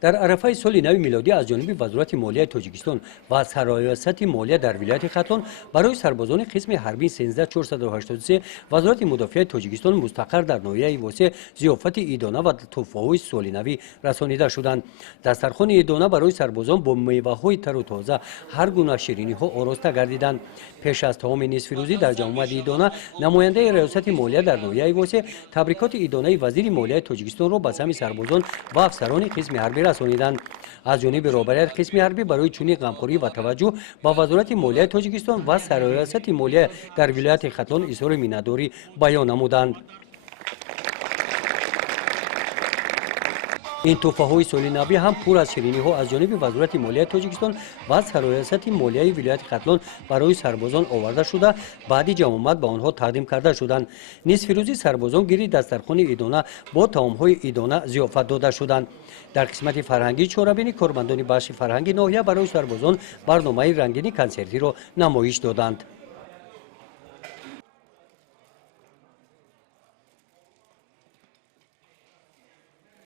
در عرفه سال نو میلادی از جانب وزارت مالیه تاجیکستان و سرایست مالیه در ولایت ختلان برای سربازان قسم حربی 13483 وزارت مدافع تاجیکستان مستقر در ناحیه واسه ضیافت عیدانه و تحفه‌های سال نو رسانیده شدند. دسترخوان عیدانه برای سربازان با میوه‌های تر و تازه هر گونه شیرینی‌ها آراسته گردیدند. پیش از تمام نصف روزی در جمع عیدانه نماینده ریاست مالیه در ناحیه واسه تبریکات عیدانه وزیر مالیه تاجیکستان را به سهم سربازان و افسران قسم حربی رسانیدند. از جانب رهبری قسم حربی برای چنین غمخوری و توجه با وزارت مالیه تاجیکستان و سرریاست مالیه در ولایت ختلان اظهار منتداری بیان نمودند. این تحفه‌های سال نو هم پر از شیرینی‌ها از جانب وزارت مالیه تاجیکستان و سرریاست مالیه ولایت ختلان برای سربازان آورده شده بعد جمع آمد به آنها تقدیم کرده شدند. نصف روزی سربازان گیری دسترخوان عیدانه با طعام‌های عیدانه ضیافت داده شدند. در قسمت فرهنگی چهاربینی کارمندان بخش فرهنگی ناحیه برای سربازان برنامه رنگینی کنسرتی را نمایش دادند.